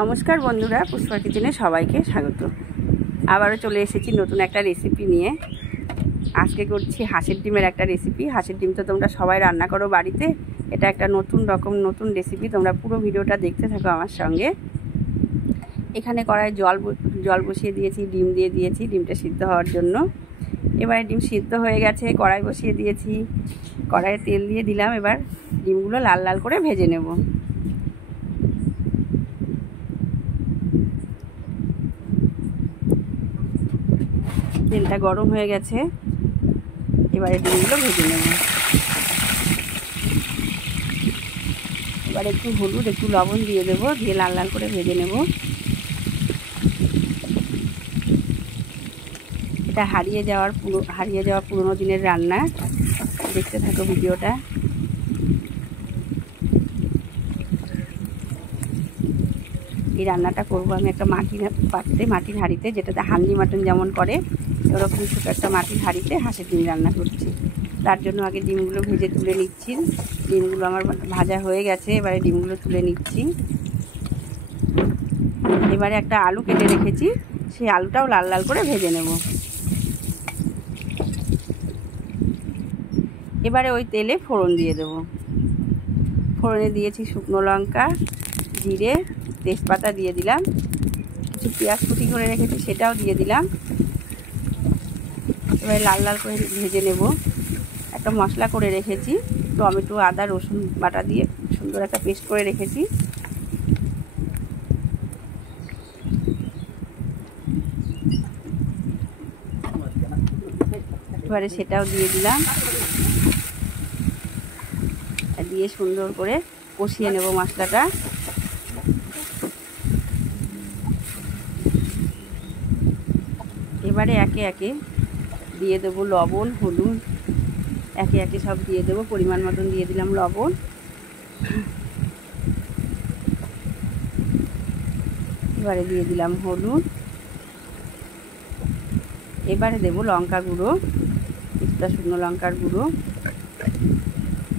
নমস্কার বন্ধুরা, পুষ্পা কিচেনে সবাইকে স্বাগত। আবারও চলে এসেছি নতুন একটা রেসিপি নিয়ে। আজকে করছি হাঁসের ডিমের একটা রেসিপি। হাঁসের ডিম তো তোমরা সবাই রান্না করো বাড়িতে, এটা একটা নতুন রেসিপি। তোমরা পুরো ভিডিওটা দেখতে থাকো আমার সঙ্গে। এখানে কড়াই জল বসিয়ে দিয়েছি, ডিম দিয়ে দিয়েছি ডিমটা সিদ্ধ হওয়ার জন্য। এবারে ডিম সিদ্ধ হয়ে গেছে, কড়াই বসিয়ে দিয়েছি, কড়াইয়ে তেল দিয়ে দিলাম। এবার ডিমগুলো লাল লাল করে ভেজে নেব। তেলটা গরম হয়ে গেছে, এবারে ডিমগুলো ভেজে নেব। এবার একটু হলুদ, একটু লবণ দিয়ে দেবো, দিয়ে লাল লাল করে ভেজে নেব। এটা হারিয়ে যাওয়া পুরোনো দিনের রান্না। দেখতে থাকো ভিডিওটা। এই রান্নাটা করবো আমি একটা মাটির হাঁড়িতে, যেটাতে হান্ডি মাটন যেমন করে ওরকম ছোটো একটা মাটির হাঁড়িতে হাঁসের ডিম রান্না করছি। তার জন্য আগে ডিমগুলো ভেজে তুলে নিচ্ছি। ডিমগুলো আমার ভাজা হয়ে গেছে, এবারে ডিমগুলো তুলে নিচ্ছি। এবারে একটা আলু কেটে রেখেছি, সেই আলুটাও লাল লাল করে ভেজে নেব। এবারে ওই তেলে ফোড়ন দিয়ে দেব। ফোড়নে দিয়েছি শুকনো লঙ্কা, জিরে, তেজপাতা দিয়ে দিলাম। কিছু পেঁয়াজ কুচি করে রেখেছি, সেটাও দিয়ে দিলাম। এবারে লাল লাল করে ভেজে নেব। একটা মশলা করে রেখেছি, টমেটো, আদা, রসুন বাটা দিয়ে সুন্দর একটা পেস্ট করে রেখেছি। এবারে সেটাও দিয়ে দিলাম, দিয়ে সুন্দর করে কষিয়ে নেব মশলাটা। এবারে একে একে দিয়ে দেবো লবণ, হলুদ, একে একে সব দিয়ে দেবো। পরিমাণ মতন দিয়ে দিলাম লবণ। এবারে দিয়ে দিলাম হলুদ। এবারে দেবো লঙ্কা গুঁড়ো, কিছুটা শুকনো লঙ্কার গুঁড়ো।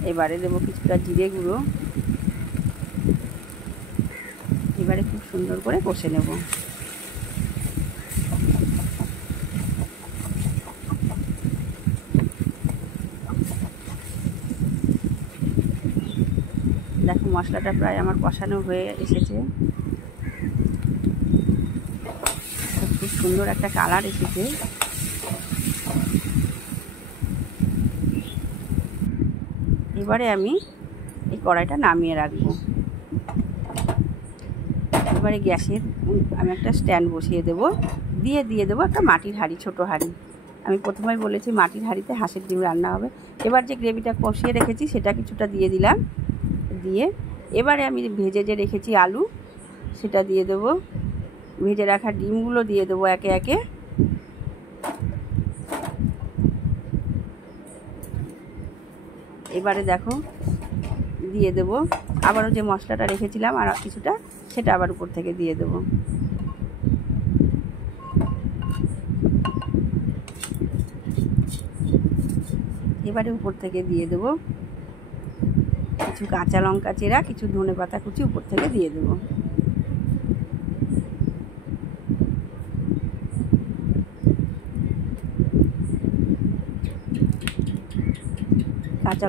এবারে দেবো কিছুটা জিরে গুঁড়ো। এবারে খুব সুন্দর করে কষে নেব। দেখো মশলাটা প্রায় আমার কষানো হয়ে এসেছে, খুব সুন্দর একটা কালার এসেছে। এবারে আমি এই কড়াইটা নামিয়ে রাখবো। এবারে গ্যাসের আমি একটা স্ট্যান্ড বসিয়ে দেবো, দিয়ে দেবো একটা মাটির হাঁড়ি, ছোটো হাঁড়ি। আমি প্রথমেই বলেছি মাটির হাঁড়িতে হাঁসের ডিম রান্না হবে। এবার যে গ্রেভিটা কষিয়ে রেখেছি সেটা কিছুটা দিয়ে দিলাম। দিয়ে এবারে আমি ভেজে যে রেখেছি আলু, সেটা দিয়ে দেবো। ভেজে রাখা ডিমগুলো দিয়ে দেবো একে একে। এবারে দেখো দিয়ে দেবো আবারও যে মশলাটা রেখেছিলাম আর কিছুটা, সেটা আবার উপর থেকে দিয়ে দেবো। এবারে উপর থেকে দিয়ে দেবো কিছু কাঁচা লঙ্কা চেরা, কিছু ধনেপাতা কুচি উপর থেকে দিয়ে দেবো। কাঁচা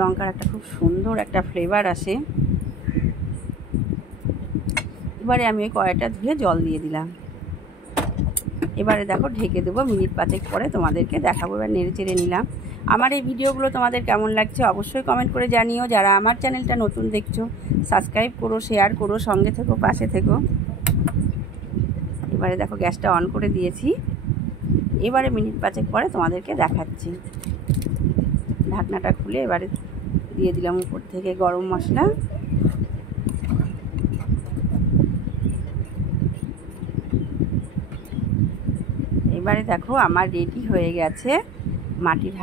লঙ্কার একটা খুব সুন্দর একটা ফ্লেভার আসে। এবারে আমি ওই কড়াইটা ধুয়ে জল দিয়ে দিলাম। এবারে দেখো ঢেকে দেবো, মিনিট 5 পরে তোমাদেরকে দেখাবো। এবার নেড়ে চেড়ে নিলাম। আমার এই ভিডিওগুলো তোমাদের কেমন লাগছে অবশ্যই কমেন্ট করে জানিও। যারা আমার চ্যানেলটা নতুন দেখছো সাবস্ক্রাইব করো, শেয়ার করো, সঙ্গে থেকো, পাশে থেকো। এবারে দেখো গ্যাসটা অন করে দিয়েছি। এবারে মিনিট 5 পরে তোমাদেরকে দেখাচ্ছি। ঢাকনাটা খুলে এবারে দিয়ে দিলাম উপর থেকে গরম মশলা। এবারে দেখো আমার রেডি হয়ে গেছে মাটির